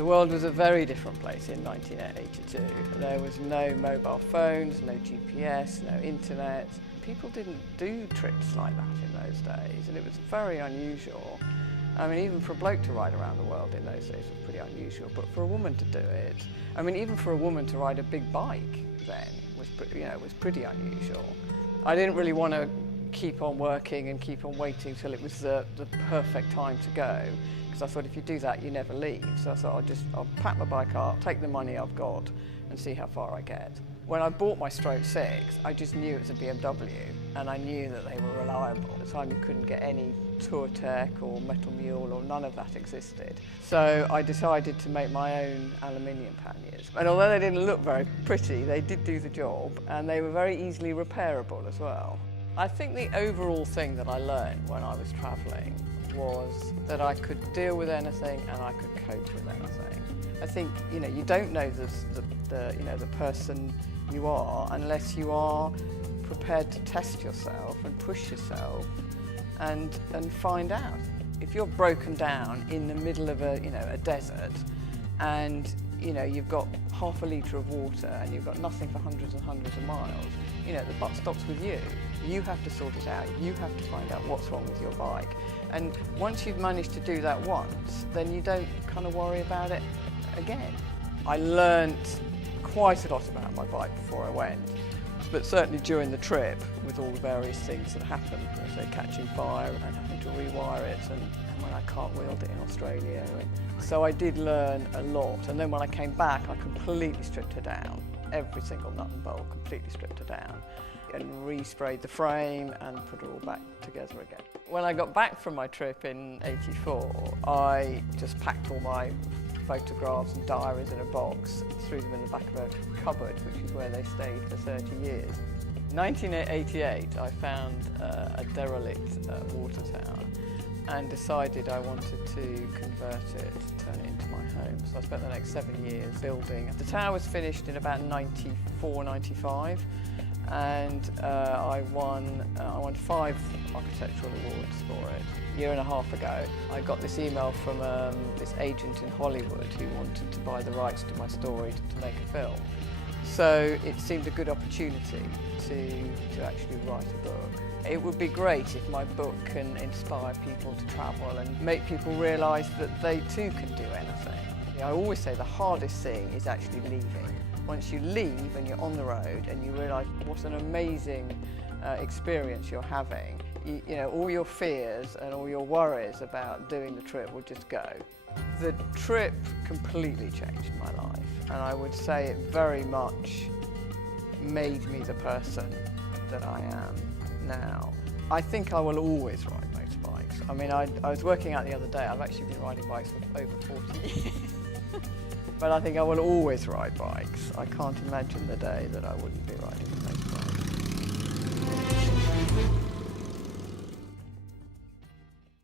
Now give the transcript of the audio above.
The world was a very different place in 1982. There was no mobile phones, no GPS, no internet. People didn't do trips like that in those days, and it was very unusual. I mean, even for a bloke to ride around the world in those days was pretty unusual, but for a woman to do it, I mean, even for a woman to ride a big bike then was pretty unusual. I didn't really want to keep on working and keep on waiting till it was the perfect time to go, because I thought if you do that, you never leave. So I thought I'll pack my bike up, take the money I've got, and see how far I get. When I bought my Stroke 6, I just knew it was a BMW, and I knew that they were reliable. At the time, you couldn't get any Tour Tech or Metal Mule, or none of that existed. So I decided to make my own aluminium panniers. And although they didn't look very pretty, they did do the job, and they were very easily repairable as well. I think the overall thing that I learned when I was travelling was that I could deal with anything and I could cope with anything. I think, you don't know the person you are unless you are prepared to test yourself and push yourself and find out. If you're broken down in the middle of a desert, and you've got half a litre of water and you've got nothing for hundreds and hundreds of miles, the buck stops with you. You have to sort it out. You have to find out what's wrong with your bike. And once you've managed to do that once, then you don't kind of worry about it again. I learnt quite a lot about my bike before I went, but certainly during the trip, with all the various things that happened, so catching fire and having to rewire it, and when I cartwheeled it in Australia. So I did learn a lot, and then when I came back, I completely stripped her down. Every single nut and bolt, completely stripped her down, and re-sprayed the frame and put it all back together again. When I got back from my trip in '84, I just packed all my photographs and diaries in a box, threw them in the back of a cupboard, which is where they stayed for 30 years. In 1988, I found a derelict water tower and decided I wanted to convert it, turn it into my home. So I spent the next 7 years building. The tower was finished in about 94, 95, and I won 5 architectural awards for it. A year and a half ago, I got this email from this agent in Hollywood who wanted to buy the rights to my story to make a film. So it seemed a good opportunity to actually write a book. It would be great if my book can inspire people to travel and make people realise that they too can do anything. I always say the hardest thing is actually leaving. Once you leave and you're on the road and you realise what an amazing experience you're having, all your fears and all your worries about doing the trip will just go. The trip completely changed my life, and I would say it very much made me the person that I am now. I think I will always ride motorbikes. I mean, I was working out the other day, I've actually been riding bikes for over 40 years. But I think I will always ride bikes. I can't imagine the day that I wouldn't be riding a motorbike.